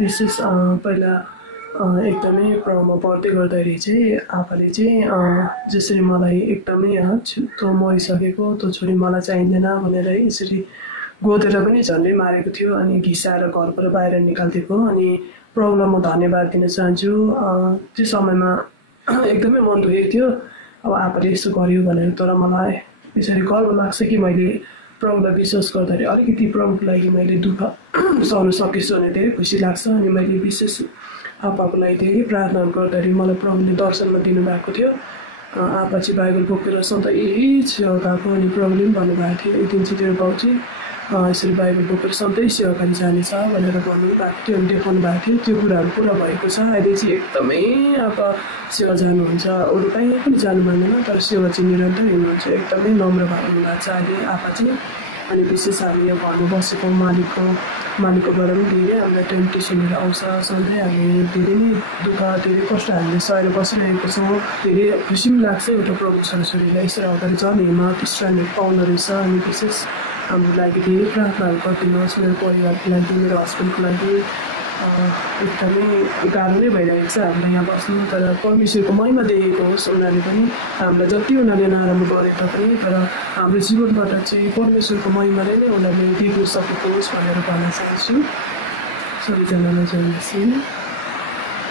विशेष पहिला एकदमै प्रब्लममा पढ्दै गर्दाखेरि चाहिँ आफूले चाहिँ जसरी मलाई एकदमै तँ मरिसकेको तँ छोरी मलाई चाहिँदैन भनेर यसरी गोदेर पनि झन्डै मारेको थियो अनि घिसाएर घरबाट बाहिर निकालिदिएको। अनि प्रब्लममा धन्यवाद दिन चाहन्छु। त्यो समयमा एकदमै मन दुखेको थियो, अब आफूले यस्तो गर्यो भनेर। तर मलाई यसरी गर्व लाग्छ कि मैले प्रभुलाई विश्वास गर्दाखेरि अलिकति प्रभुको लागि मैले दुःख सहन सकेछु भने धेरै खुसी लाग्छ। अनि मैले विशेष आप्पाको लागि धेरै प्रार्थना गर्दाखेरि मलाई प्रभुले दर्शनमा दिनुभएको थियो। आप्पा चाहिँ बाइबल बोकेर सधैँ सेवा गएको अनि प्रभुले पनि भन्नुभएको थियो एक दिन चाहिँ तेरो बाउ चाहिँ यसरी बाइबल बोकेर सधैँ सेवा गरी जानेछ भनेर भन्नुभएको थियो अनि देखाउनु भएको थियो। त्यो कुराहरू पुरा भएको छ। अहिले चाहिँ एकदमै अब सेवा जानुहुन्छ, अरू कहीँ पनि जानु मान्दैन, तर सेवा चाहिँ निरन्तर हिँड्नुहुन्छ। एकदमै नम्र भएर हुनुभएको छ अहिले आप्पा चाहिँ। अनि विशेष हामी यहाँ घरमा बसेको मालिककोबाट पनि धेरै हामीलाई टेम्पटेसनहरू आउँछ। सधैँ हामी धेरै नै दुःख धेरै कष्ट हामीले सहेर बसिरहेको छौँ। धेरै खुसी पनि लाग्छ एउटा प्रभु छोराछोरीलाई यसरी अगाडि झन् हिम्मत स्ट्रेन्थहरू पाउनु रहेछ। अनि विशेष हाम्रो लागि धेरै प्रार्थनाहरू गरिदिनुहोस्, मेरो परिवारको लागि, मेरो हस्बेन्डको लागि। एकदमै गाह्रो नै भइरहेको छ हामीलाई यहाँ बस्नु, तर परमेश्वरको महिमा देखेको होस्। उनीहरूले पनि हामीलाई जति उनीहरूले नराम्रो गरे तापनि तर हाम्रो जीवनबाट चाहिँ परमेश्वरको महिमाले नै उनीहरूले देख्न सकेको होस् भनेर भन्न चाहन्छु। सबैजनालाई जय मसीह।